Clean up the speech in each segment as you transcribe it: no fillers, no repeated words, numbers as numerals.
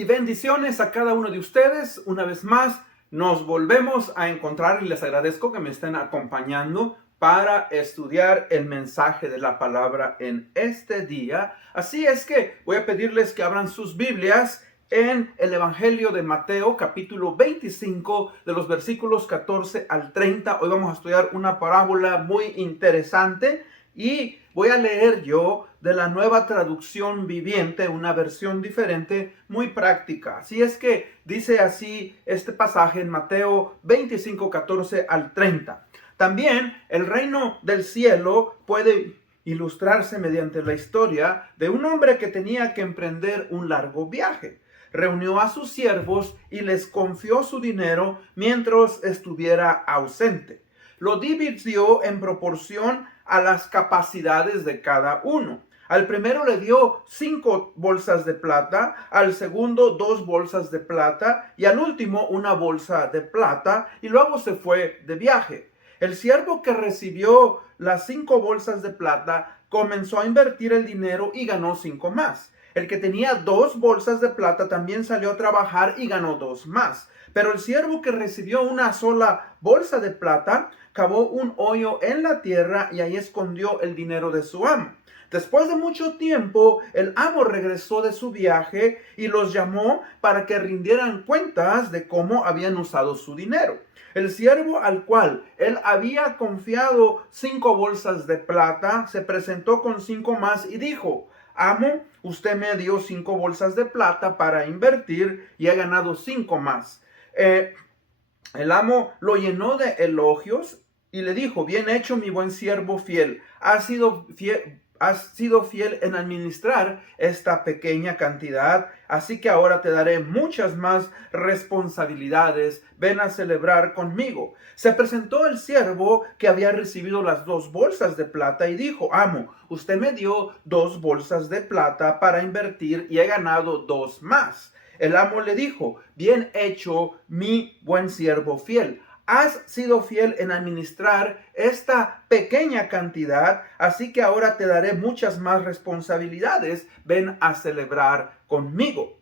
y bendiciones a cada uno de ustedes. Una vez más, nos volvemos a encontrar y les agradezco que me estén acompañando para estudiar el mensaje de la palabra en este día. Así es que voy a pedirles que abran sus Biblias en el Evangelio de Mateo, capítulo 25, de los versículos 14 al 30. Hoy vamos a estudiar una parábola muy interesante y voy a leer yo de la Nueva Traducción Viviente, una versión diferente, muy práctica. Así es que dice así este pasaje en Mateo 25, 14 al 30. También el reino del cielo puede ilustrarse mediante la historia de un hombre que tenía que emprender un largo viaje. Reunió a sus siervos y les confió su dinero mientras estuviera ausente. Lo dividió en proporción a las capacidades de cada uno. Al primero le dio 5 bolsas de plata, al segundo 2 bolsas de plata y al último una bolsa de plata, y luego se fue de viaje. El siervo que recibió las 5 bolsas de plata comenzó a invertir el dinero y ganó 5 más. El que tenía 2 bolsas de plata también salió a trabajar y ganó 2 más. Pero el siervo que recibió una sola bolsa de plata cavó un hoyo en la tierra y ahí escondió el dinero de su amo. Después de mucho tiempo, el amo regresó de su viaje y los llamó para que rindieran cuentas de cómo habían usado su dinero. El siervo al cual él había confiado 5 bolsas de plata se presentó con 5 más y dijo: Amo, usted me dio 5 bolsas de plata para invertir y he ganado 5 más. El amo lo llenó de elogios y le dijo: Bien hecho, mi buen siervo fiel. Has sido fiel en administrar esta pequeña cantidad, así que ahora te daré muchas más responsabilidades. Ven a celebrar conmigo. Se presentó el siervo que había recibido las 2 bolsas de plata y dijo: Amo, usted me dio 2 bolsas de plata para invertir y he ganado 2 más. El amo le dijo: Bien hecho, mi buen siervo fiel. Has sido fiel en administrar esta pequeña cantidad, así que ahora te daré muchas más responsabilidades. Ven a celebrar conmigo.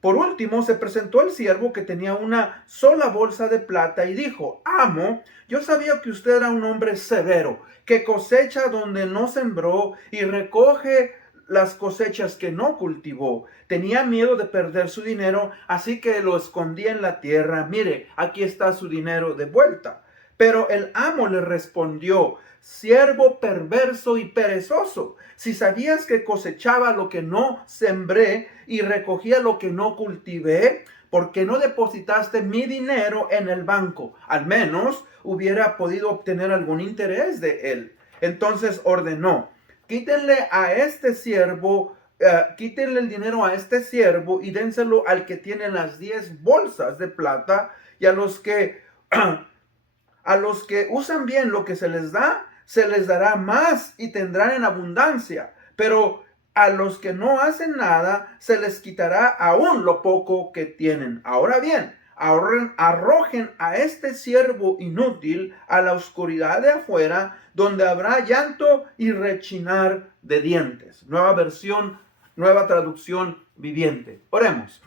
Por último, se presentó el siervo que tenía una sola bolsa de plata y dijo: Amo, yo sabía que usted era un hombre severo, que cosecha donde no sembró y recoge las cosechas que no cultivó. Tenía miedo de perder su dinero, así que lo escondía en la tierra. Mire, aquí está su dinero de vuelta. Pero el amo le respondió: Siervo perverso y perezoso, si sabías que cosechaba lo que no sembré y recogía lo que no cultivé, ¿por qué no depositaste mi dinero en el banco? Al menos hubiera podido obtener algún interés de él. Entonces ordenó: Quítenle el dinero a este siervo y dénselo al que tiene las 10 bolsas de plata, y a los que usan bien lo que se les dará más y tendrán en abundancia. Pero a los que no hacen nada, se les quitará aún lo poco que tienen. Ahora bien, arrojen a este siervo inútil a la oscuridad de afuera, donde habrá llanto y rechinar de dientes. Nueva Traducción Viviente. Oremos.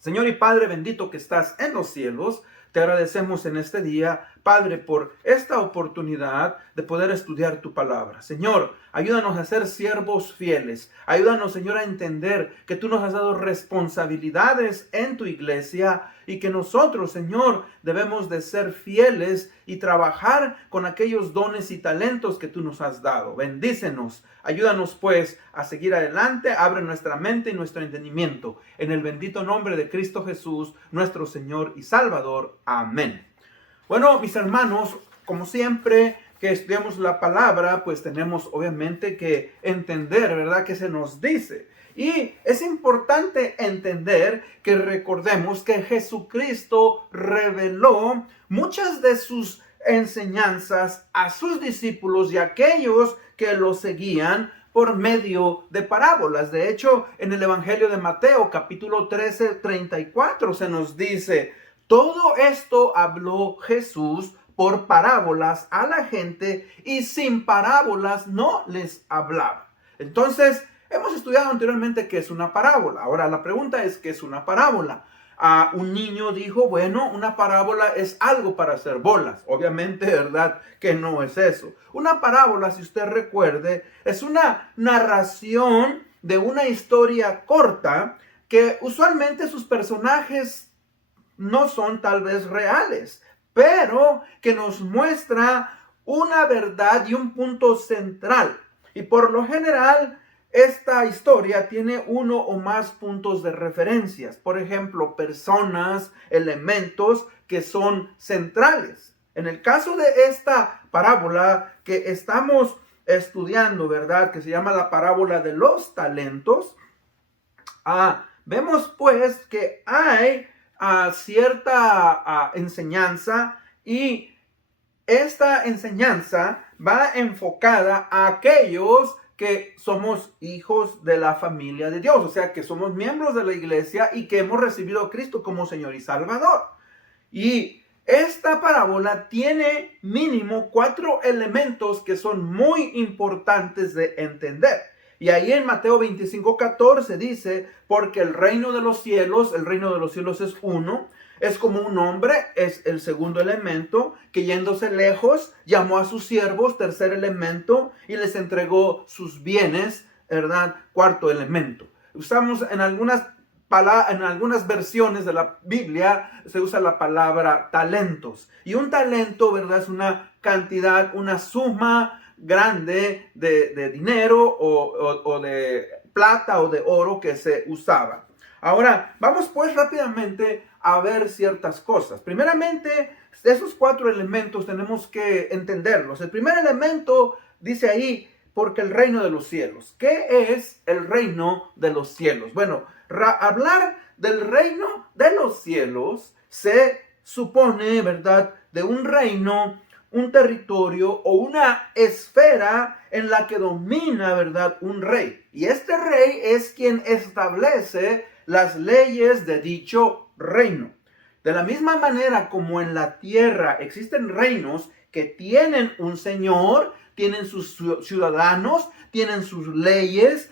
Señor y Padre bendito que estás en los cielos, te agradecemos en este día, Padre, por esta oportunidad de poder estudiar tu palabra. Señor, ayúdanos a ser siervos fieles. Ayúdanos, Señor, a entender que tú nos has dado responsabilidades en tu iglesia y que nosotros, Señor, debemos de ser fieles y trabajar con aquellos dones y talentos que tú nos has dado. Bendícenos. Ayúdanos, pues, a seguir adelante. Abre nuestra mente y nuestro entendimiento. En el bendito nombre de Cristo Jesús, nuestro Señor y Salvador. Amén. Bueno, mis hermanos, como siempre que estudiamos la palabra, pues tenemos obviamente que entender, ¿verdad?, qué se nos dice. Y es importante entender que recordemos que Jesucristo reveló muchas de sus enseñanzas a sus discípulos y a aquellos que lo seguían por medio de parábolas. De hecho, en el Evangelio de Mateo, capítulo 13, 34, se nos dice: todo esto habló Jesús por parábolas a la gente y sin parábolas no les hablaba. Entonces, Hemos estudiado anteriormente qué es una parábola. Ahora la pregunta es, ¿qué es una parábola? Un niño dijo, bueno, una parábola es algo para hacer bolas. Obviamente, ¿verdad? Que no es eso. Una parábola, si usted recuerde, es una narración de una historia corta que usualmente sus personajes no son tal vez reales, pero que nos muestra una verdad y un punto central. Y por lo general, esta historia tiene uno o más puntos de referencias. Por ejemplo, personas, elementos que son centrales. En el caso de esta parábola que estamos estudiando, ¿verdad? Que se llama la parábola de los talentos. Vemos pues que hay cierta enseñanza, y esta enseñanza va enfocada a aquellos que somos hijos de la familia de Dios, o sea, que somos miembros de la iglesia y que hemos recibido a Cristo como Señor y Salvador. Y esta parábola tiene mínimo 4 elementos que son muy importantes de entender. Y ahí en Mateo 25:14 dice, porque el reino de los cielos es uno, es como un hombre, es el segundo elemento, que yéndose lejos, llamó a sus siervos, tercer elemento, y les entregó sus bienes, ¿verdad? Cuarto elemento. Usamos en algunas versiones de la Biblia, se usa la palabra talentos. Y un talento, ¿verdad? Es una cantidad, una suma grande de dinero o de plata o de oro que se usaba. Ahora, vamos pues rápidamente a ver ciertas cosas. Primeramente, esos 4 elementos tenemos que entenderlos. El primer elemento dice ahí, porque el reino de los cielos. ¿Qué es el reino de los cielos? Bueno, hablar del reino de los cielos se supone, ¿verdad?, de un reino, un territorio o una esfera en la que domina, ¿verdad?, un rey. Y este rey es quien establece las leyes de dicho reino. De la misma manera como en la tierra existen reinos que tienen un señor, tienen sus ciudadanos, tienen sus leyes,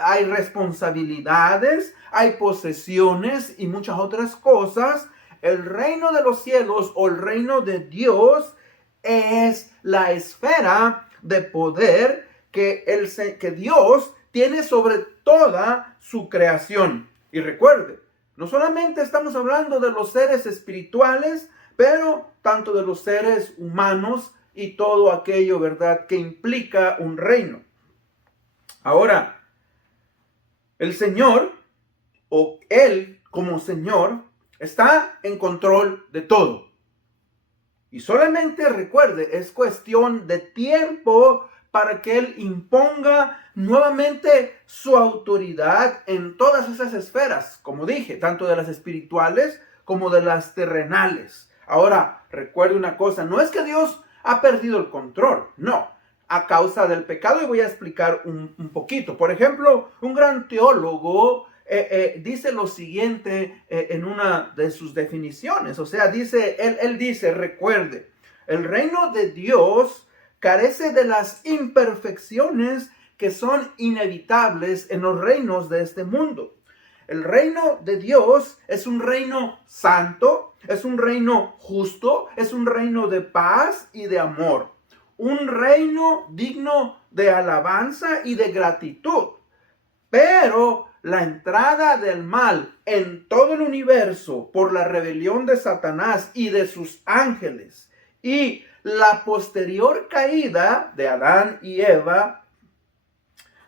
hay responsabilidades, hay posesiones y muchas otras cosas. El reino de los cielos o el reino de Dios es la esfera de poder que Dios tiene sobre toda su creación. Y recuerde, no solamente estamos hablando de los seres espirituales, pero tanto de los seres humanos y todo aquello, ¿verdad?, que implica un reino. Ahora, el Señor, o Él como Señor, está en control de todo. Y solamente recuerde, es cuestión de tiempo para que Él imponga nuevamente su autoridad en todas esas esferas, como dije, tanto de las espirituales como de las terrenales. Ahora, recuerde una cosa, no es que Dios ha perdido el control, no, a causa del pecado, y voy a explicar un poquito. Por ejemplo, un gran teólogo dice lo siguiente en una de sus definiciones, o sea, él dice, recuerde, el reino de Dios carece de las imperfecciones que son inevitables en los reinos de este mundo. El reino de Dios es un reino santo, es un reino justo, es un reino de paz y de amor. Un reino digno de alabanza y de gratitud. Pero la entrada del mal en todo el universo por la rebelión de Satanás y de sus ángeles y la posterior caída de Adán y Eva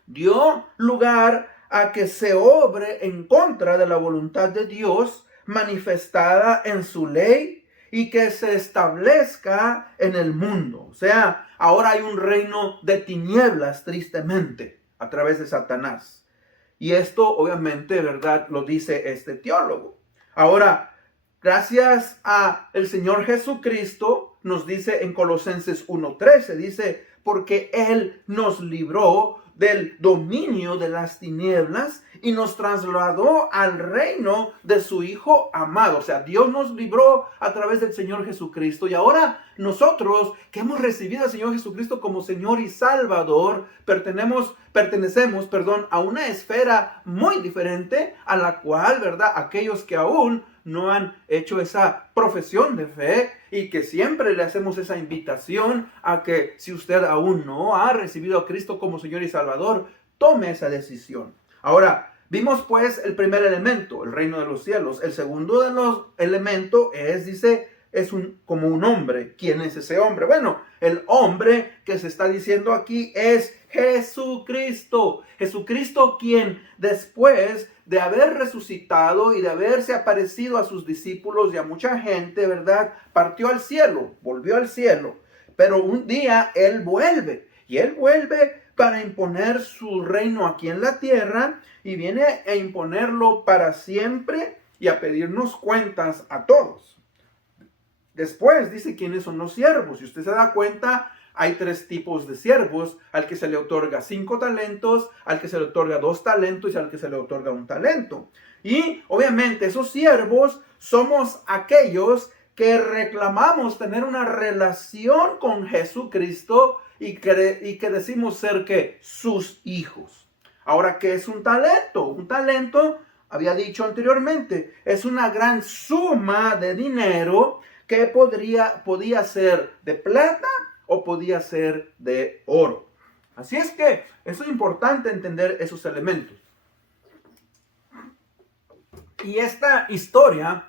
dio lugar a que se obre en contra de la voluntad de Dios manifestada en su ley y que se establezca en el mundo. O sea, ahora hay un reino de tinieblas, tristemente, a través de Satanás. Y esto, obviamente, ¿verdad?, lo dice este teólogo. Ahora, gracias a el Señor Jesucristo, nos dice en Colosenses 1:13, dice, porque Él nos libró del dominio de las tinieblas y nos trasladó al reino de su Hijo amado. O sea, Dios nos libró a través del Señor Jesucristo, y ahora nosotros que hemos recibido al Señor Jesucristo como Señor y Salvador, pertenecemos, a una esfera muy diferente a la cual, ¿verdad?, aquellos que aún no han hecho esa profesión de fe, y que siempre le hacemos esa invitación a que, si usted aún no ha recibido a Cristo como Señor y Salvador, tome esa decisión. Ahora, vimos pues el primer elemento, el reino de los cielos. El segundo de los elementos es como un hombre. ¿Quién es ese hombre? Bueno, el hombre que se está diciendo aquí es Jesucristo. Jesucristo, quien después de haber resucitado y de haberse aparecido a sus discípulos y a mucha gente, ¿verdad?, partió al cielo, volvió al cielo. Pero un día Él vuelve, y Él vuelve para imponer su reino aquí en la tierra, y viene a imponerlo para siempre y a pedirnos cuentas a todos. Después dice quiénes son los siervos. Si usted se da cuenta, hay 3 tipos de siervos: al que se le otorga 5 talentos, al que se le otorga 2 talentos y al que se le otorga 1 talento. Y obviamente esos siervos somos aquellos que reclamamos tener una relación con Jesucristo y que decimos ser que sus hijos. Ahora, ¿qué es un talento? Un talento, había dicho anteriormente, es una gran suma de dinero que podía ser de plata o podía ser de oro. Así es que eso es importante entender esos elementos. Y esta historia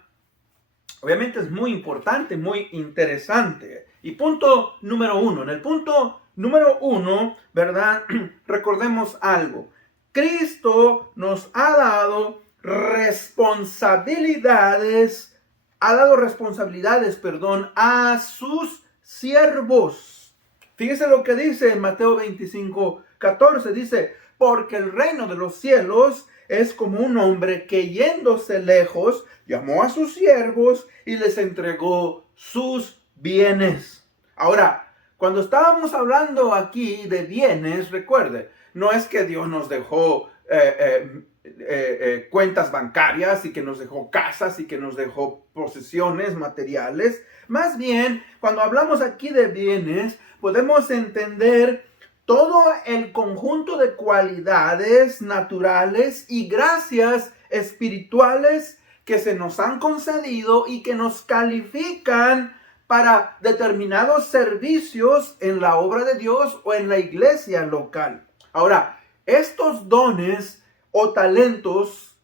obviamente es muy importante, muy interesante. Y punto número 1. En el punto número 1, ¿verdad? Recordemos algo. Cristo nos ha dado responsabilidades a sus siervos. Fíjese lo que dice en Mateo 25:14. Dice: porque el reino de los cielos es como un hombre que, yéndose lejos, llamó a sus siervos y les entregó sus bienes. Ahora, cuando estábamos hablando aquí de bienes, recuerde, no es que Dios nos dejó cuentas bancarias y que nos dejó casas y que nos dejó posesiones materiales. Más bien, cuando hablamos aquí de bienes, podemos entender todo el conjunto de cualidades naturales y gracias espirituales que se nos han concedido y que nos califican para determinados servicios en la obra de Dios o en la iglesia local. Ahora, estos dones o talentos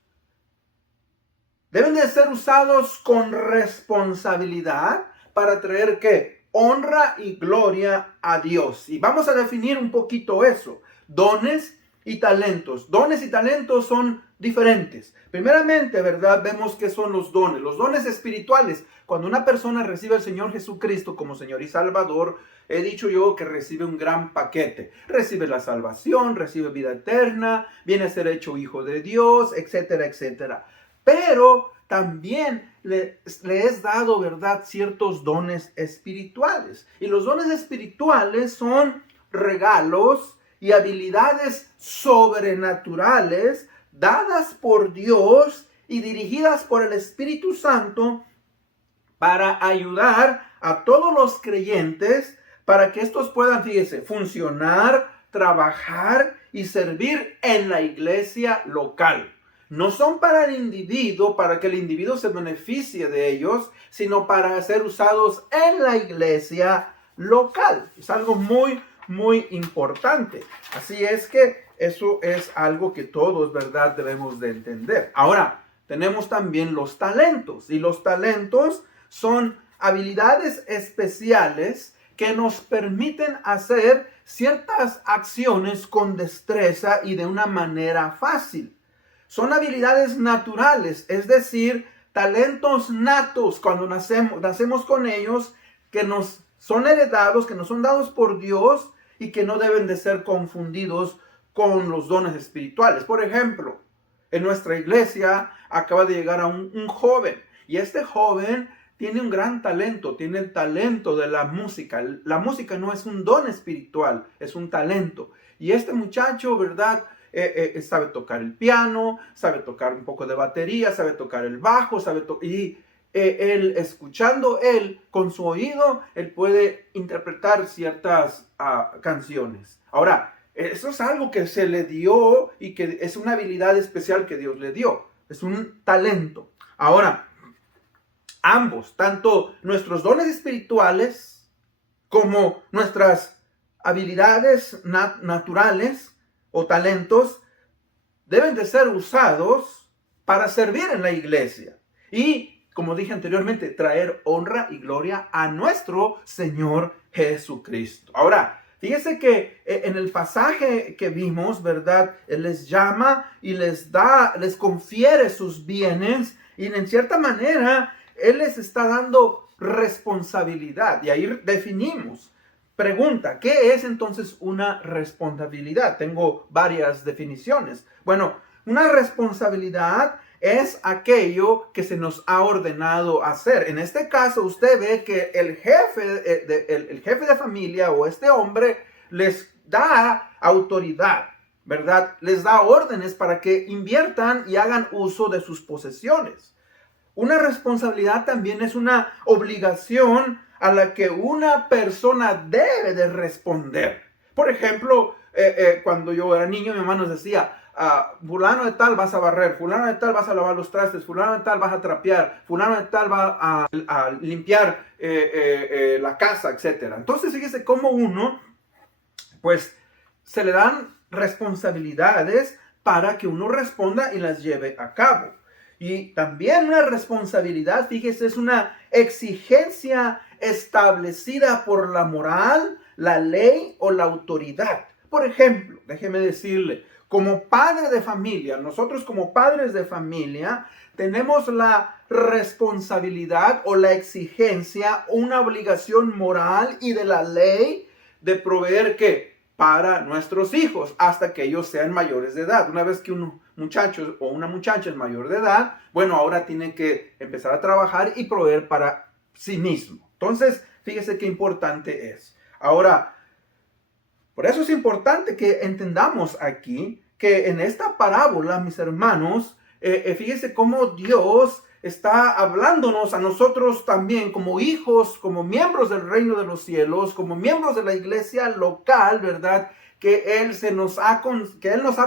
deben de ser usados con responsabilidad para traer ¿qué? Honra y gloria a Dios. Y vamos a definir un poquito eso. Dones y talentos. Dones y talentos son diferentes. Primeramente, ¿verdad? Vemos que son los dones. Los dones espirituales. Cuando una persona recibe al Señor Jesucristo como Señor y Salvador, he dicho yo que recibe un gran paquete. Recibe la salvación, recibe vida eterna, viene a ser hecho hijo de Dios, etcétera, etcétera. Pero también le es dado, ¿verdad?, ciertos dones espirituales. Y los dones espirituales son regalos y habilidades sobrenaturales dadas por Dios y dirigidas por el Espíritu Santo para ayudar a todos los creyentes para que estos puedan, fíjese, funcionar, trabajar y servir en la iglesia local. No son para el individuo, para que el individuo se beneficie de ellos, sino para ser usados en la iglesia local. Es algo muy, muy importante. Así es que eso es algo que todos, ¿verdad?, debemos de entender. Ahora, tenemos también los talentos. Y los talentos son habilidades especiales que nos permiten hacer ciertas acciones con destreza y de una manera fácil. Son habilidades naturales, es decir, talentos natos cuando nacemos con ellos, que nos son heredados, que nos son dados por Dios y que no deben de ser confundidos con los dones espirituales. Por ejemplo, en nuestra iglesia acaba de llegar a un joven, y este joven tiene un gran talento, tiene el talento de la música. La música no es un don espiritual, es un talento. Y este muchacho, ¿verdad? Sabe tocar el piano, sabe tocar un poco de batería, sabe tocar el bajo, él, escuchando él con su oído, él puede interpretar ciertas canciones. Ahora, eso es algo que se le dio y que es una habilidad especial que Dios le dio. Es un talento. Ahora, ambos, tanto nuestros dones espirituales como nuestras habilidades naturales o talentos, deben de ser usados para servir en la iglesia. Y, como dije anteriormente, traer honra y gloria a nuestro Señor Jesucristo. Ahora, fíjese que en el pasaje que vimos, ¿verdad? Él les llama y les confiere sus bienes, y en cierta manera Él les está dando responsabilidad. Y ahí definimos. Pregunta, ¿qué es entonces una responsabilidad? Tengo varias definiciones. Bueno, una responsabilidad es aquello que se nos ha ordenado hacer. En este caso, usted ve que el jefe de familia o este hombre les da autoridad, ¿verdad? Les da órdenes para que inviertan y hagan uso de sus posesiones. Una responsabilidad también es una obligación a la que una persona debe de responder. Por ejemplo, cuando yo era niño, mi mamá nos decía, fulano de tal vas a barrer, fulano de tal vas a lavar los trastes, fulano de tal vas a trapear, fulano de tal va a limpiar la casa, etc. Entonces, fíjese cómo uno, pues, se le dan responsabilidades para que uno responda y las lleve a cabo. Y también una responsabilidad, fíjese, es una exigencia establecida por la moral, la ley o la autoridad. Por ejemplo, déjeme decirle, como padre de familia, nosotros como padres de familia tenemos la responsabilidad o la exigencia, una obligación moral y de la ley de proveer ¿qué? Para nuestros hijos hasta que ellos sean mayores de edad. Una vez que un muchacho o una muchacha es mayor de edad, bueno, ahora tiene que empezar a trabajar y proveer para sí mismo. Entonces, fíjese qué importante es. Ahora, por eso es importante que entendamos aquí que en esta parábola, mis hermanos, fíjese cómo Dios está hablándonos a nosotros también como hijos, como miembros del reino de los cielos, como miembros de la iglesia local, ¿verdad? Que Él nos ha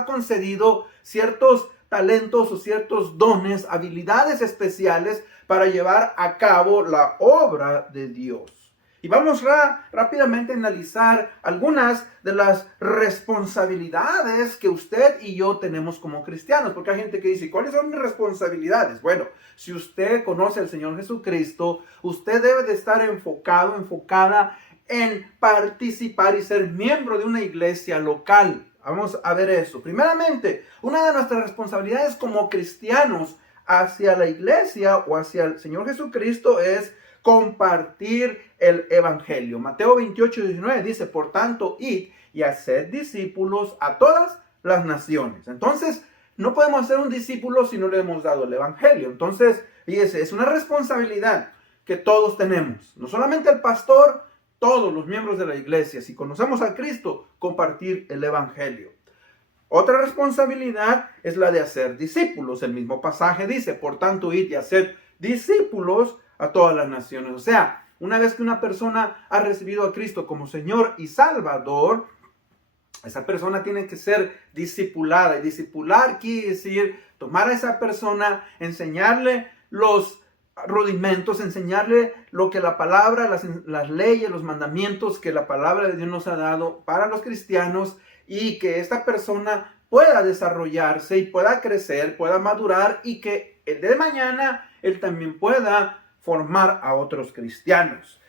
concedido ciertos talentos o ciertos dones, habilidades especiales para llevar a cabo la obra de Dios. Y vamos rápidamente a analizar algunas de las responsabilidades que usted y yo tenemos como cristianos. Porque hay gente que dice, ¿cuáles son mis responsabilidades? Bueno, si usted conoce al Señor Jesucristo, usted debe de estar enfocada en participar y ser miembro de una iglesia local. Vamos a ver eso. Primeramente, una de nuestras responsabilidades como cristianos hacia la iglesia o hacia el Señor Jesucristo es compartir el evangelio. Mateo 28:19 dice, por tanto, id y haced discípulos a todas las naciones. Entonces, no podemos ser un discípulo si no le hemos dado el evangelio. Entonces, fíjese, es una responsabilidad que todos tenemos. No solamente el pastor, todos los miembros de la iglesia, si conocemos a Cristo, compartir el evangelio. Otra responsabilidad es la de hacer discípulos. El mismo pasaje dice, por tanto, id y haced discípulos a todas las naciones. O sea, una vez que una persona ha recibido a Cristo como Señor y Salvador, esa persona tiene que ser discipulada. Y discipular quiere decir tomar a esa persona, enseñarle los rudimentos, enseñarle lo que la palabra, las leyes, los mandamientos que la palabra de Dios nos ha dado para los cristianos, y que esta persona pueda desarrollarse y pueda crecer, pueda madurar, y que el día de mañana él también pueda formar a otros cristianos.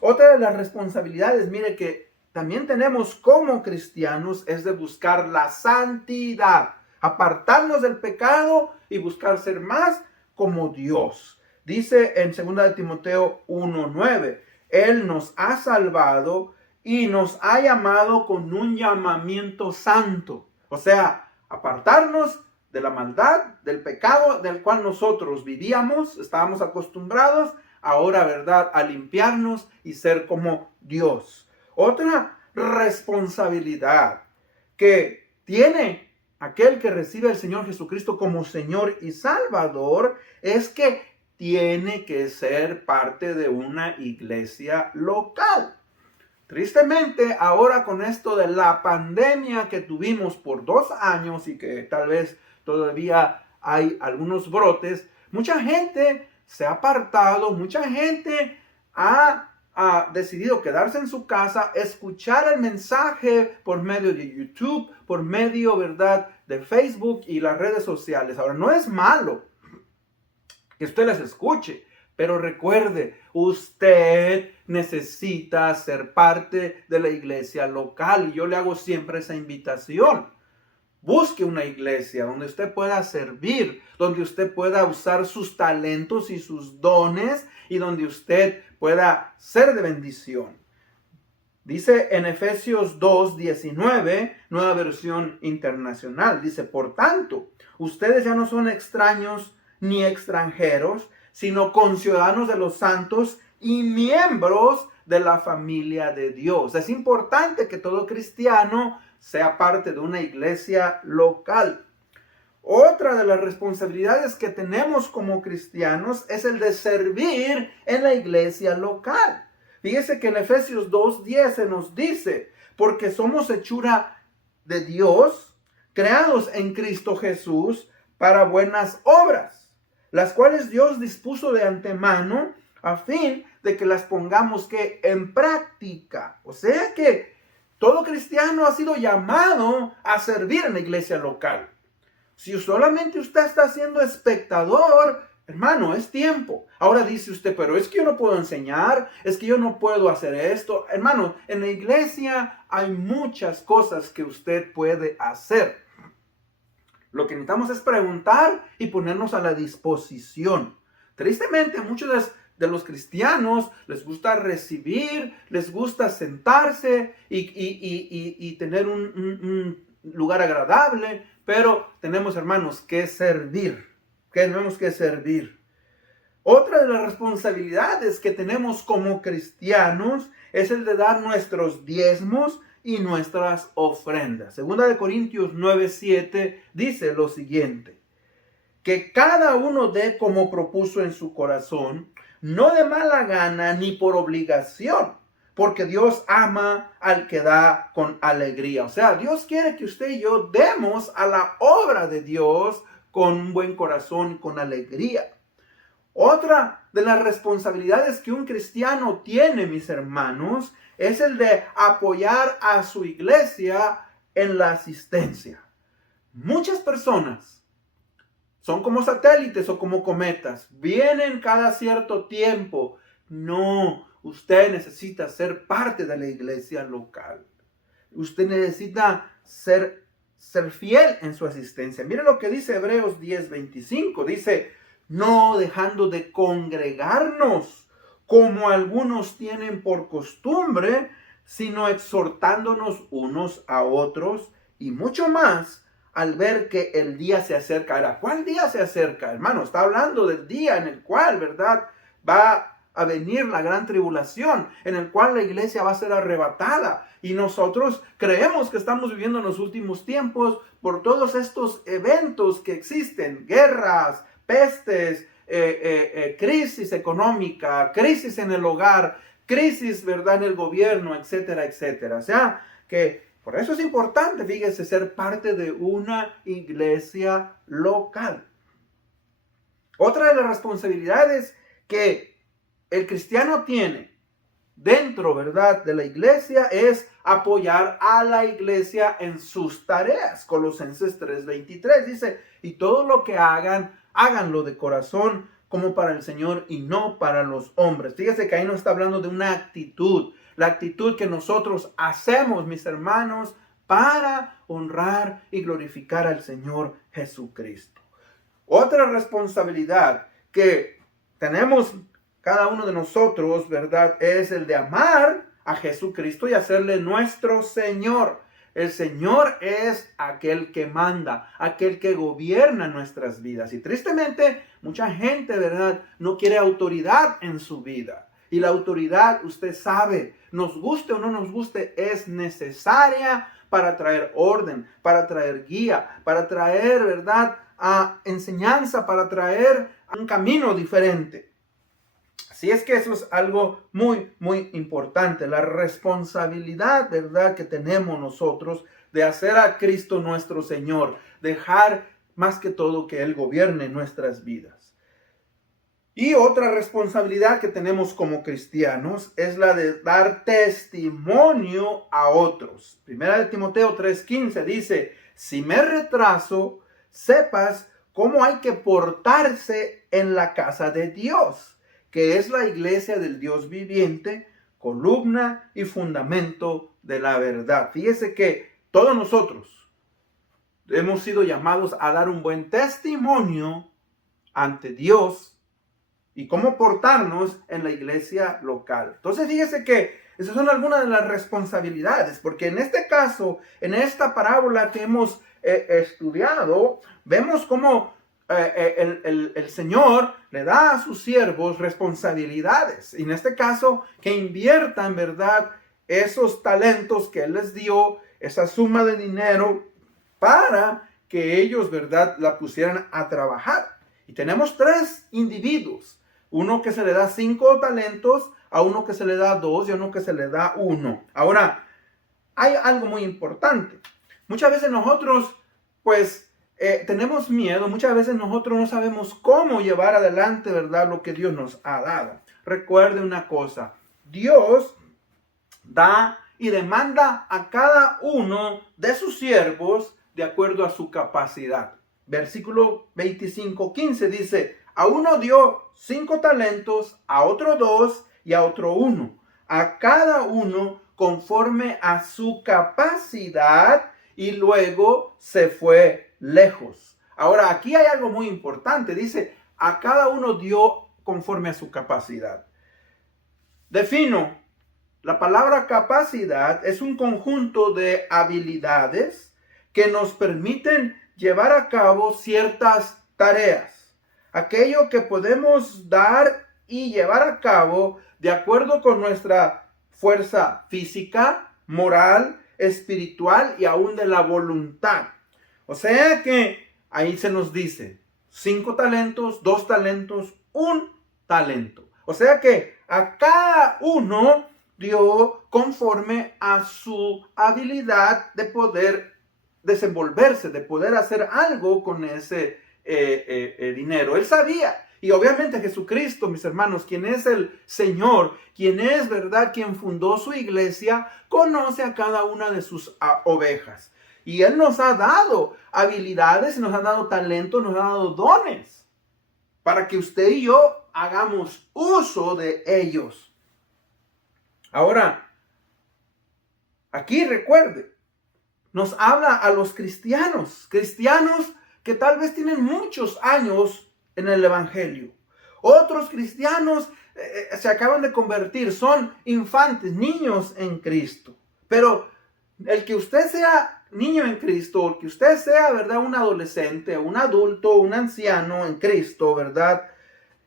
Otra de las responsabilidades, mire, que también tenemos como cristianos es de buscar la santidad, apartarnos del pecado y buscar ser más como Dios. Dice en 2 de Timoteo 1:9, Él nos ha salvado y nos ha llamado con un llamamiento santo. O sea, apartarnos de la maldad, del pecado del cual nosotros vivíamos, estábamos acostumbrados ahora, ¿verdad?, a limpiarnos y ser como Dios. Otra responsabilidad que tiene aquel que recibe al Señor Jesucristo como Señor y Salvador es que tiene que ser parte de una iglesia local. Tristemente, ahora con esto de la pandemia que tuvimos por 2 años y que tal vez todavía hay algunos brotes, mucha gente se ha apartado, mucha gente ha decidido quedarse en su casa, escuchar el mensaje por medio de YouTube, por medio, ¿verdad?, de Facebook y las redes sociales. Ahora, no es malo que usted las escuche, pero recuerde, usted necesita ser parte de la iglesia local. Y yo le hago siempre esa invitación. Busque una iglesia donde usted pueda servir, donde usted pueda usar sus talentos y sus dones y donde usted pueda ser de bendición. Dice en Efesios 2:19, nueva versión internacional, dice, por tanto, ustedes ya no son extraños ni extranjeros, sino conciudadanos de los santos y miembros de la familia de Dios. Es importante que todo cristiano sea parte de una iglesia local. Otra de las responsabilidades que tenemos como cristianos es el de servir en la iglesia local. Fíjese que en Efesios 2:10 se nos dice, porque somos hechura de Dios, creados en Cristo Jesús para buenas obras, las cuales Dios dispuso de antemano a fin de que las pongamos en práctica. O sea que todo cristiano ha sido llamado a servir en la iglesia local. Si solamente usted está siendo espectador, hermano, es tiempo. Ahora dice usted, pero es que yo no puedo enseñar, es que yo no puedo hacer esto. Hermano, en la iglesia hay muchas cosas que usted puede hacer. Lo que necesitamos es preguntar y ponernos a la disposición. Tristemente, muchos de los cristianos les gusta recibir, les gusta sentarse y tener un lugar agradable, pero tenemos, hermanos, que servir. Tenemos que servir. Otra de las responsabilidades que tenemos como cristianos es el de dar nuestros diezmos y nuestras ofrendas. Segunda de Corintios 9:7 dice lo siguiente: que cada uno dé como propuso en su corazón, no de mala gana ni por obligación, porque Dios ama al que da con alegría. O sea, Dios quiere que usted y yo demos a la obra de Dios con un buen corazón, con alegría. Otra de las responsabilidades que un cristiano tiene, mis hermanos, es el de apoyar a su iglesia en la asistencia. Muchas personas son como satélites o como cometas. Vienen cada cierto tiempo. No, usted necesita ser parte de la iglesia local. Usted necesita ser fiel en su asistencia. Mire lo que dice Hebreos 10:25. Dice, no dejando de congregarnos, como algunos tienen por costumbre, sino exhortándonos unos a otros, y mucho más al ver que el día se acerca. Ahora, ¿cuál día se acerca, hermano? Está hablando del día en el cual, ¿verdad?, va a venir la gran tribulación, en el cual la iglesia va a ser arrebatada. Y nosotros creemos que estamos viviendo en los últimos tiempos por todos estos eventos que existen, guerras, pestes, crisis económica, crisis en el hogar, crisis, ¿verdad?, en el gobierno, etcétera, etcétera. O sea, que por eso es importante, fíjese, ser parte de una iglesia local. Otra de las responsabilidades que el cristiano tiene dentro, ¿verdad?, de la iglesia es apoyar a la iglesia en sus tareas. Colosenses 3:23 dice, y todo lo que hagan, háganlo de corazón como para el Señor y no para los hombres. Fíjese que ahí nos está hablando de una actitud, la actitud que nosotros hacemos, mis hermanos, para honrar y glorificar al Señor Jesucristo. Otra responsabilidad que tenemos cada uno de nosotros, ¿verdad?, es el de amar a Jesucristo y hacerle nuestro Señor. El Señor es aquel que manda, aquel que gobierna nuestras vidas. Y tristemente, Mucha gente, ¿verdad?, no quiere autoridad en su vida. Y la autoridad, usted sabe, nos guste o no nos guste, es necesaria para traer orden, para traer guía, para traer, ¿verdad?, enseñanza, para traer un camino diferente. Así es que eso es algo muy, muy importante. La responsabilidad, ¿verdad?, que tenemos nosotros de hacer a Cristo nuestro Señor. Dejar más que todo que Él gobierne nuestras vidas. Y otra responsabilidad que tenemos como cristianos es la de dar testimonio a otros. Primera de Timoteo 3:15 dice, si me retraso, sepas cómo hay que portarse en la casa de Dios, que es la iglesia del Dios viviente, columna y fundamento de la verdad. Fíjese que todos nosotros hemos sido llamados a dar un buen testimonio ante Dios y cómo portarnos en la iglesia local. Entonces fíjese que esas son algunas de las responsabilidades, porque en este caso, en esta parábola que hemos estudiado, vemos cómo el Señor le da a sus siervos responsabilidades. Y en este caso, que inviertan, ¿verdad?, esos talentos que Él les dio, esa suma de dinero, para que ellos, ¿verdad?, la pusieran a trabajar. Y tenemos 3 individuos. Uno que se le da 5 talentos, a uno que se le da 2 y a uno que se le da 1. Ahora, hay algo muy importante. Muchas veces nosotros, pues, tenemos miedo. Muchas veces nosotros no sabemos cómo llevar adelante, ¿verdad?, lo que Dios nos ha dado. Recuerde una cosa. Dios da y demanda a cada uno de sus siervos de acuerdo a su capacidad. Versículo 25:15 dice, a uno dio 5 talentos, a otro 2 y a otro 1. A cada uno conforme a su capacidad, y luego se fue lejos. Ahora, aquí hay algo muy importante. Dice, a cada uno dio conforme a su capacidad. Defino, la palabra capacidad es un conjunto de habilidades que nos permiten llevar a cabo ciertas tareas. Aquello que podemos dar y llevar a cabo de acuerdo con nuestra fuerza física, moral, espiritual y aún de la voluntad. O sea que ahí se nos dice 5 talentos, 2 talentos, 1 talento. O sea que a cada uno dio conforme a su habilidad de poder desenvolverse, de poder hacer algo con ese dinero. Él sabía. Y obviamente Jesucristo, mis hermanos, quien es el Señor, quien es, ¿verdad?, quien fundó su iglesia, conoce a cada una de sus ovejas. Y Él nos ha dado habilidades, nos ha dado talentos, nos ha dado dones, para que usted y yo hagamos uso de ellos. Ahora, aquí recuerde, nos habla a los cristianos que tal vez tienen muchos años en el evangelio. Otros cristianos se acaban de convertir, son infantes, niños en Cristo. Pero el que usted sea niño en Cristo, el que usted sea, ¿verdad?, un adolescente, un adulto, un anciano en Cristo, ¿verdad?,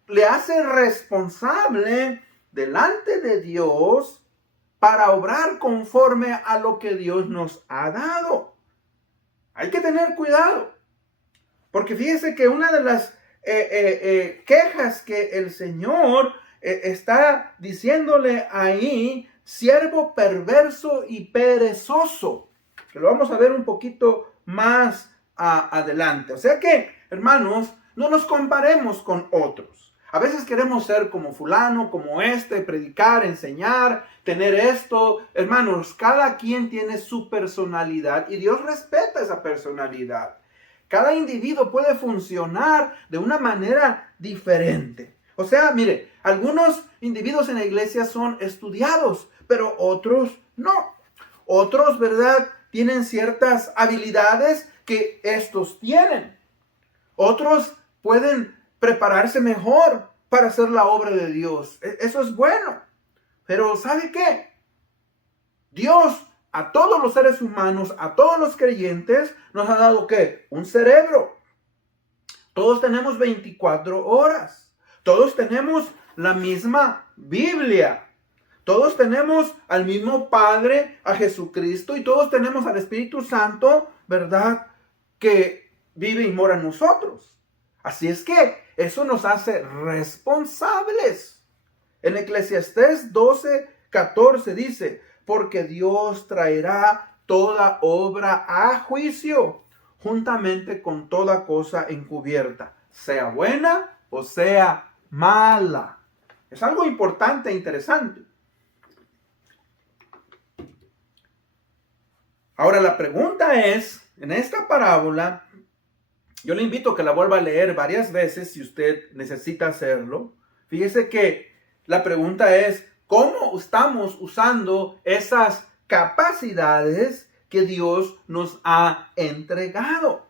le hace responsable delante de Dios para obrar conforme a lo que Dios nos ha dado. Hay que tener cuidado, porque fíjese que una de las quejas que el Señor está diciéndole ahí, siervo perverso y perezoso, que lo vamos a ver un poquito más adelante. O sea que, hermanos, no nos comparemos con otros. A veces queremos ser como fulano, como predicar, enseñar, tener esto. Hermanos, cada quien tiene su personalidad y Dios respeta esa personalidad. Cada individuo puede funcionar de una manera diferente. O sea, mire, algunos individuos en la iglesia son estudiados, pero otros no. Otros, ¿verdad?, tienen ciertas habilidades que estos tienen. Otros pueden prepararse mejor para hacer la obra de Dios. Eso es bueno. Pero ¿sabe qué? Dios a todos los seres humanos, a todos los creyentes, nos ha dado ¿qué? Un cerebro. Todos tenemos 24 horas. Todos tenemos la misma Biblia. Todos tenemos al mismo Padre, a Jesucristo, y todos tenemos al Espíritu Santo, ¿verdad?, que vive y mora en nosotros. Así es que eso nos hace responsables. En Eclesiastés 12:14 dice, porque Dios traerá toda obra a juicio, juntamente con toda cosa encubierta, sea buena o sea mala. Es algo importante e interesante. Ahora la pregunta es, en esta parábola, yo le invito a que la vuelva a leer varias veces si usted necesita hacerlo. Fíjese que la pregunta es, ¿cómo estamos usando esas capacidades que Dios nos ha entregado?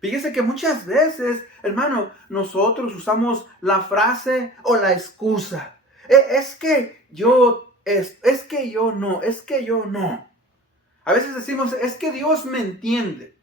Fíjese que muchas veces, hermano, nosotros usamos la frase o la excusa. Es que yo no. A veces decimos, es que Dios me entiende.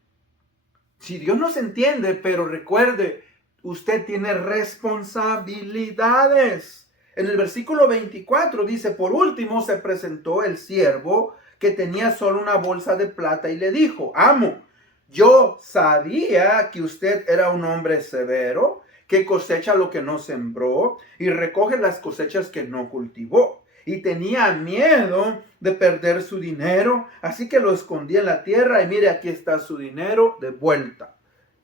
Si Dios nos entiende, pero recuerde, usted tiene responsabilidades. En el versículo 24 dice, por último se presentó el siervo que tenía solo una bolsa de plata y le dijo, amo, yo sabía que usted era un hombre severo, que cosecha lo que no sembró y recoge las cosechas que no cultivó. Y tenía miedo de perder su dinero, así que lo escondí en la tierra y mire, aquí está su dinero de vuelta.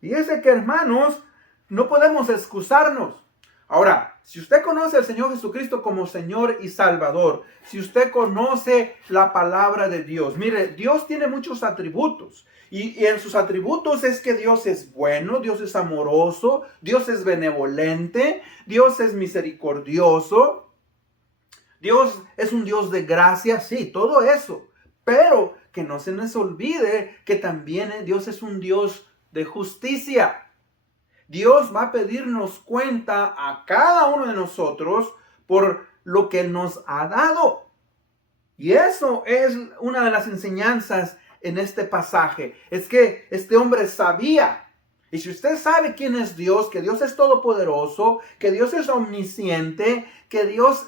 Y es que, hermanos, no podemos excusarnos. Ahora, si usted conoce al Señor Jesucristo como Señor y Salvador, si usted conoce la palabra de Dios, mire, Dios tiene muchos atributos. Y en sus atributos es que Dios es bueno, Dios es amoroso, Dios es benevolente, Dios es misericordioso. Dios es un Dios de gracia, sí, todo eso. Pero que no se nos olvide que también Dios es un Dios de justicia. Dios va a pedirnos cuenta a cada uno de nosotros por lo que Él nos ha dado. Y eso es una de las enseñanzas en este pasaje. Es que este hombre sabía. Y si usted sabe quién es Dios, que Dios es todopoderoso, que Dios es omnisciente, que Dios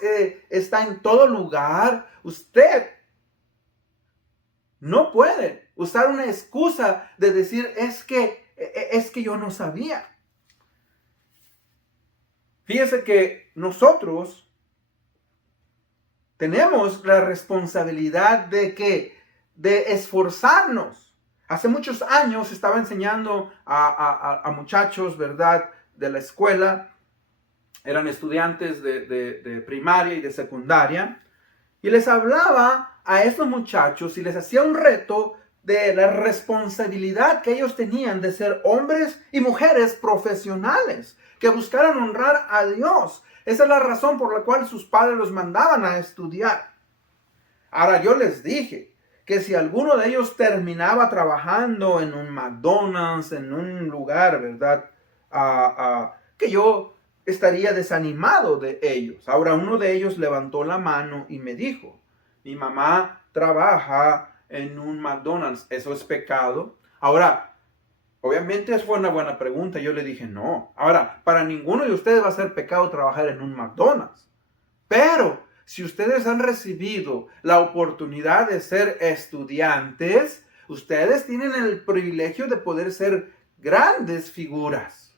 está en todo lugar, usted no puede usar una excusa de decir, es que yo no sabía. Fíjese que nosotros tenemos la responsabilidad de esforzarnos. Hace muchos años estaba enseñando a muchachos, ¿verdad?, de la escuela. Eran estudiantes de primaria y de secundaria. Y les hablaba a estos muchachos y les hacía un reto de la responsabilidad que ellos tenían de ser hombres y mujeres profesionales, que buscaran honrar a Dios. Esa es la razón por la cual sus padres los mandaban a estudiar. Ahora yo les dije que si alguno de ellos terminaba trabajando en un McDonald's, en un lugar, ¿verdad?, que yo estaría desanimado de ellos. Ahora uno de ellos levantó la mano y me dijo, mi mamá trabaja en un McDonald's, ¿eso es pecado? Ahora, obviamente fue una buena pregunta. Yo le dije, no. Ahora, para ninguno de ustedes va a ser pecado trabajar en un McDonald's. Pero si ustedes han recibido la oportunidad de ser estudiantes, ustedes tienen el privilegio de poder ser grandes figuras.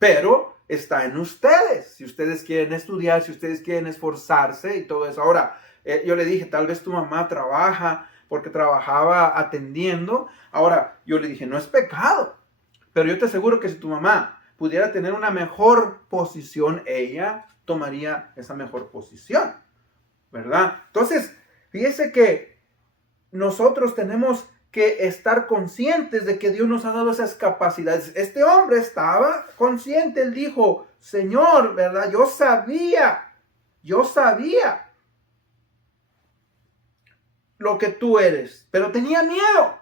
Pero está en ustedes. Si ustedes quieren estudiar, si ustedes quieren esforzarse y todo eso. Ahora, yo le dije, tal vez tu mamá trabaja porque trabajaba atendiendo. Ahora, yo le dije, no es pecado. Pero yo te aseguro que si tu mamá pudiera tener una mejor posición, ella tomaría esa mejor posición, ¿verdad? Entonces, fíjese que nosotros tenemos que estar conscientes de que Dios nos ha dado esas capacidades. Este hombre estaba consciente, él dijo, Señor, ¿verdad? Yo sabía lo que tú eres, pero tenía miedo.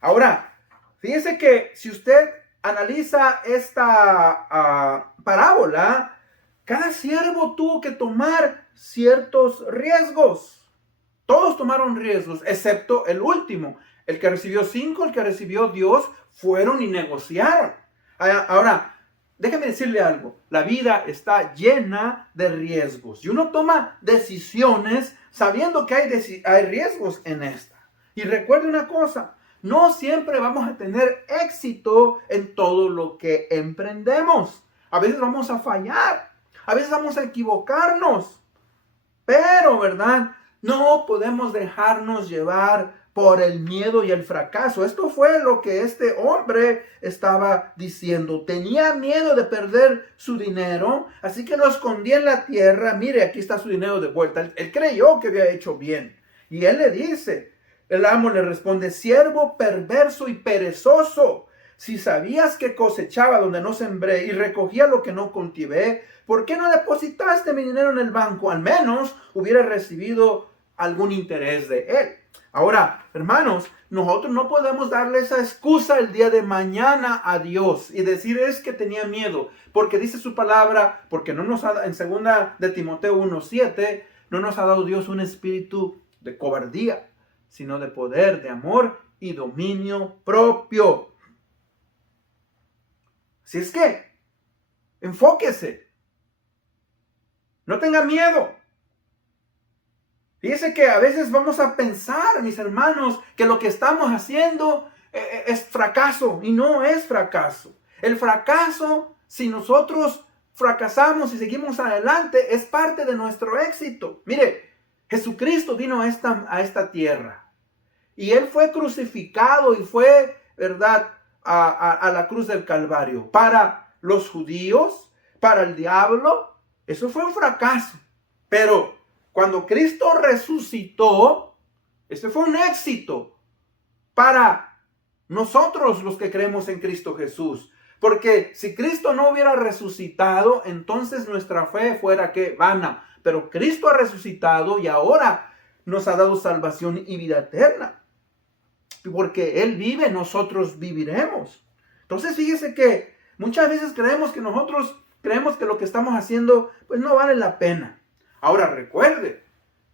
Ahora, fíjese que si usted analiza esta parábola, cada siervo tuvo que tomar ciertos riesgos. Todos tomaron riesgos, excepto el último. El que recibió 5, el que recibió 2, fueron y negociaron. Ahora, déjeme decirle algo. La vida está llena de riesgos. Y uno toma decisiones sabiendo que hay riesgos en esta. Y recuerde una cosa. No siempre vamos a tener éxito en todo lo que emprendemos. A veces vamos a fallar. A veces vamos a equivocarnos. Pero, ¿verdad? No podemos dejarnos llevar por el miedo y el fracaso. Esto fue lo que este hombre estaba diciendo. Tenía miedo de perder su dinero, así que lo escondía en la tierra. Mire, aquí está su dinero de vuelta. Él creyó que había hecho bien. Y él le dice, el amo le responde, siervo perverso y perezoso. Si sabías que cosechaba donde no sembré y recogía lo que no cultivé, ¿por qué no depositaste mi dinero en el banco? Al menos hubiera recibido algún interés de él. Ahora, hermanos, nosotros no podemos darle esa excusa el día de mañana a Dios y decir es que tenía miedo, porque dice su palabra, porque no nos ha, en 2 de Timoteo 1:7, no nos ha dado Dios un espíritu de cobardía, sino de poder, de amor y dominio propio. Así es que, enfóquese. No tenga miedo. Fíjese que a veces vamos a pensar, mis hermanos, que lo que estamos haciendo es fracaso. Y no es fracaso. El fracaso, si nosotros fracasamos y seguimos adelante, es parte de nuestro éxito. Mire, Jesucristo vino a esta tierra. Y Él fue crucificado y fue, ¿verdad?, a la cruz del Calvario. Para los judíos, para el diablo, eso fue un fracaso. Pero cuando Cristo resucitó, ese fue un éxito para nosotros los que creemos en Cristo Jesús. Porque si Cristo no hubiera resucitado, entonces nuestra fe fuera que vana. Pero Cristo ha resucitado y ahora nos ha dado salvación y vida eterna. Porque Él vive, nosotros viviremos. Entonces fíjese que muchas veces creemos que lo que estamos haciendo pues no vale la pena. Ahora recuerde,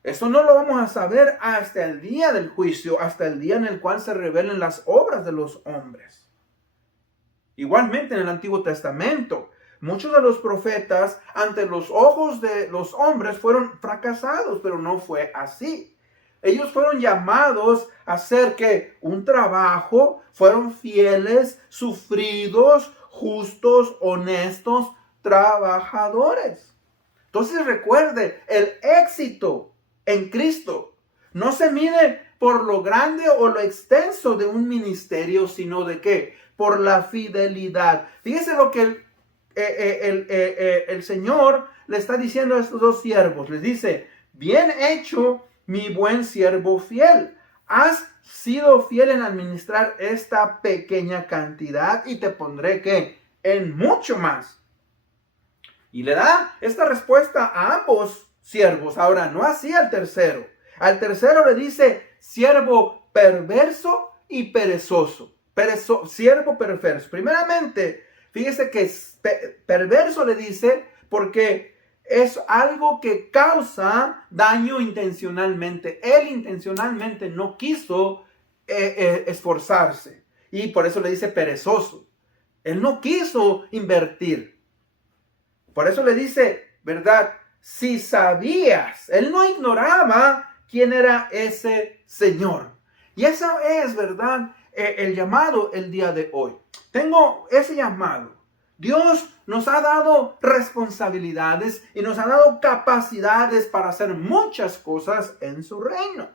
eso no lo vamos a saber hasta el día del juicio, hasta el día en el cual se revelen las obras de los hombres. Igualmente en el Antiguo Testamento, muchos de los profetas ante los ojos de los hombres fueron fracasados, pero no fue así. Ellos fueron llamados a hacer que un trabajo, fueron fieles, sufridos, justos, honestos, trabajadores. Entonces recuerde, el éxito en Cristo no se mide por lo grande o lo extenso de un ministerio, sino de qué, por la fidelidad. Fíjese lo que el Señor le está diciendo a estos dos siervos. Les dice, bien hecho, mi buen siervo fiel. Has sido fiel en administrar esta pequeña cantidad y te pondré ¿qué? En mucho más. Y le da esta respuesta a ambos siervos. Ahora, no así al tercero. Al tercero le dice, siervo perverso y perezoso. Siervo perverso. Primeramente, fíjese que perverso le dice porque es algo que causa daño intencionalmente. Él intencionalmente no quiso esforzarse. Y por eso le dice perezoso. Él no quiso invertir. Por eso le dice, ¿verdad? Si sabías, él no ignoraba quién era ese Señor. Y eso es, ¿verdad? El llamado el día de hoy. Tengo ese llamado. Dios nos ha dado responsabilidades y nos ha dado capacidades para hacer muchas cosas en su reino.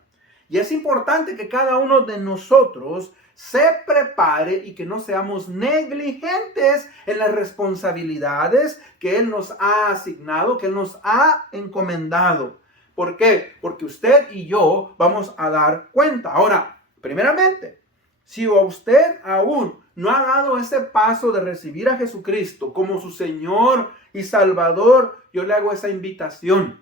Y es importante que cada uno de nosotros se prepare y que no seamos negligentes en las responsabilidades que Él nos ha asignado, que Él nos ha encomendado. ¿Por qué? Porque usted y yo vamos a dar cuenta. Ahora, primeramente, si usted aún no ha dado ese paso de recibir a Jesucristo como su Señor y Salvador, yo le hago esa invitación.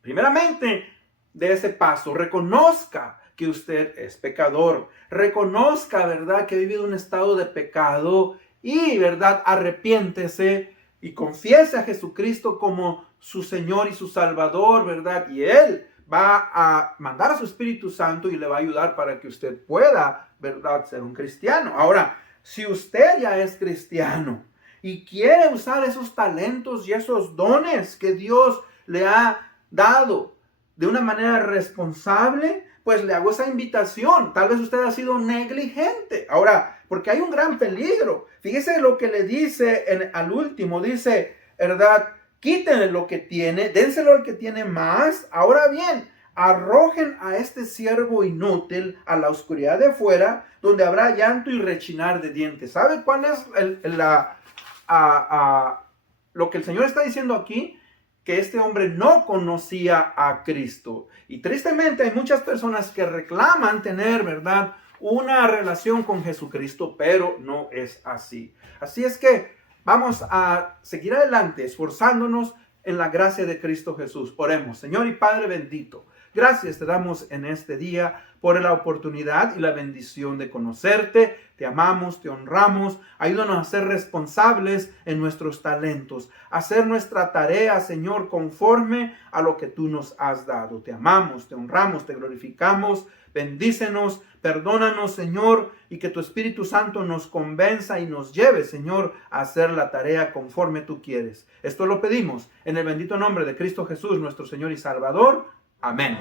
Primeramente, de ese paso, reconozca que usted es pecador. Reconozca, ¿verdad?, que ha vivido un estado de pecado y, ¿verdad?, arrepiéntese y confiese a Jesucristo como su Señor y su Salvador, ¿verdad? Y Él va a mandar a su Espíritu Santo y le va a ayudar para que usted pueda, ¿verdad?, ser un cristiano. Ahora, Si usted ya es cristiano y quiere usar esos talentos y esos dones que Dios le ha dado de una manera responsable, pues le hago esa invitación. Tal vez usted ha sido negligente. Ahora, porque hay un gran peligro. Fíjese lo que le dice al último. Dice, ¿verdad? Quítenle lo que tiene, dénselo al que tiene más. Ahora bien, arrojen a este siervo inútil a la oscuridad de afuera, donde habrá llanto y rechinar de dientes. ¿Sabe cuál es lo que el Señor está diciendo aquí? Que este hombre no conocía a Cristo. Y tristemente hay muchas personas que reclaman tener, ¿verdad?, una relación con Jesucristo, pero no es así. Así es que vamos a seguir adelante, esforzándonos en la gracia de Cristo Jesús. Oremos. Señor y Padre bendito, gracias te damos en este día por la oportunidad y la bendición de conocerte. Te amamos, te honramos. Ayúdanos a ser responsables en nuestros talentos, a hacer nuestra tarea, Señor, conforme a lo que tú nos has dado. Te amamos, te honramos, te glorificamos. Bendícenos, perdónanos, Señor, y que tu Espíritu Santo nos convenza y nos lleve, Señor, a hacer la tarea conforme tú quieres. Esto lo pedimos en el bendito nombre de Cristo Jesús, nuestro Señor y Salvador. Amén.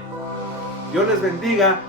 Dios les bendiga.